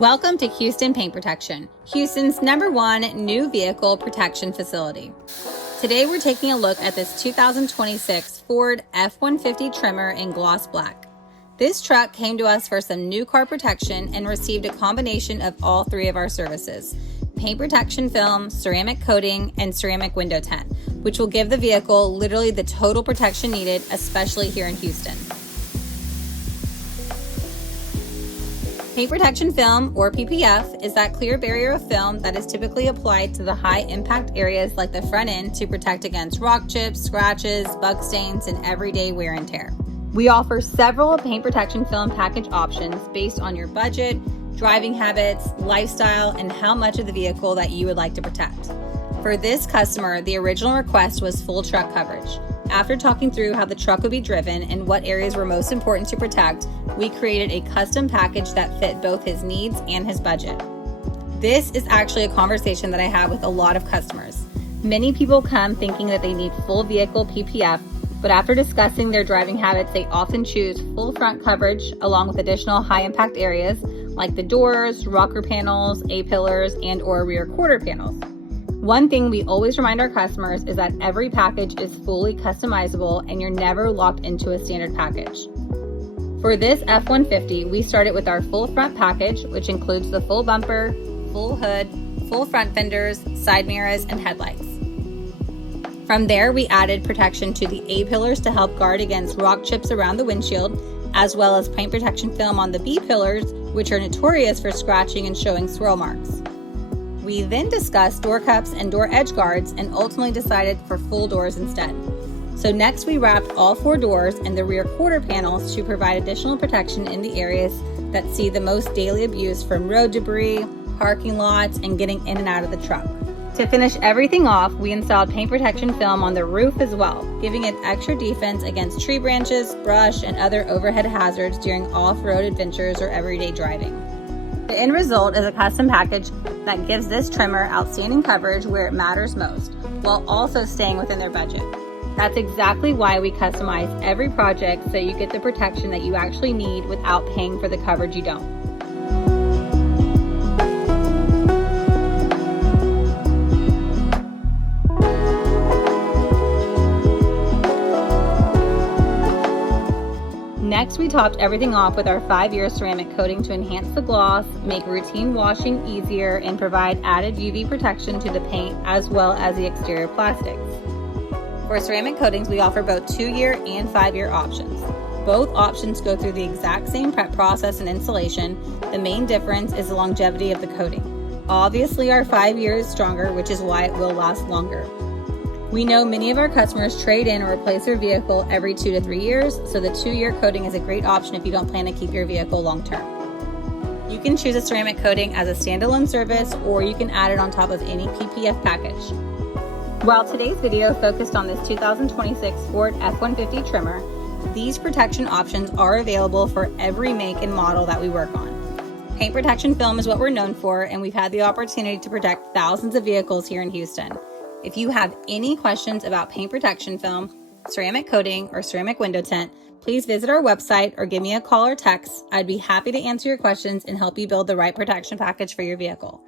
Welcome to Houston Paint Protection, Houston's #1 new vehicle protection facility. Today we're taking a look at this 2026 Ford F150 Tremor in gloss black. This truck came to us for some new car protection and received a combination of all three of our services: paint protection film, ceramic coating, and ceramic window tint, which will give the vehicle literally the total protection needed, especially here in Houston. Paint protection film, or PPF, is that clear barrier of film that is typically applied to the high impact areas like the front end to protect against rock chips, scratches, bug stains, and everyday wear and tear. We offer several paint protection film package options based on your budget, driving habits, lifestyle, and how much of the vehicle that you would like to protect. For this customer, the original request was full truck coverage. After talking through how the truck would be driven and what areas were most important to protect, we created a custom package that fit both his needs and his budget. This is actually a conversation that I have with a lot of customers. Many people come thinking that they need full vehicle PPF, but after discussing their driving habits, they often choose full front coverage along with additional high impact areas like the doors, rocker panels, A-pillars, and or rear quarter panels. One thing we always remind our customers is that every package is fully customizable and you're never locked into a standard package. For this F-150, we started with our full front package, which includes the full bumper, full hood, full front fenders, side mirrors, and headlights. From there, we added protection to the A-pillars to help guard against rock chips around the windshield, as well as paint protection film on the B-pillars, which are notorious for scratching and showing swirl marks. We then discussed door cups and door edge guards and ultimately decided for full doors instead. So next we wrapped all four doors and the rear quarter panels to provide additional protection in the areas that see the most daily abuse from road debris, parking lots, and getting in and out of the truck. To finish everything off, we installed paint protection film on the roof as well, giving it extra defense against tree branches, brush, and other overhead hazards during off-road adventures or everyday driving. The end result is a custom package that gives this Tremor outstanding coverage where it matters most, while also staying within their budget. That's exactly why we customize every project so you get the protection that you actually need without paying for the coverage you don't. Next, we topped everything off with our 5-year ceramic coating to enhance the gloss, make routine washing easier, and provide added UV protection to the paint as well as the exterior plastics. For ceramic coatings, we offer both 2-year and 5-year options. Both options go through the exact same prep process and installation. The main difference is the longevity of the coating. Obviously, our 5-year is stronger, which is why it will last longer. We know many of our customers trade in or replace their vehicle every 2 to 3 years, so the 2-year coating is a great option if you don't plan to keep your vehicle long term. You can choose a ceramic coating as a standalone service, or you can add it on top of any PPF package. While today's video focused on this 2026 Ford F-150 Tremor, these protection options are available for every make and model that we work on. Paint protection film is what we're known for, and we've had the opportunity to protect thousands of vehicles here in Houston. If you have any questions about paint protection film, ceramic coating, or ceramic window tint, please visit our website or give me a call or text. I'd be happy to answer your questions and help you build the right protection package for your vehicle.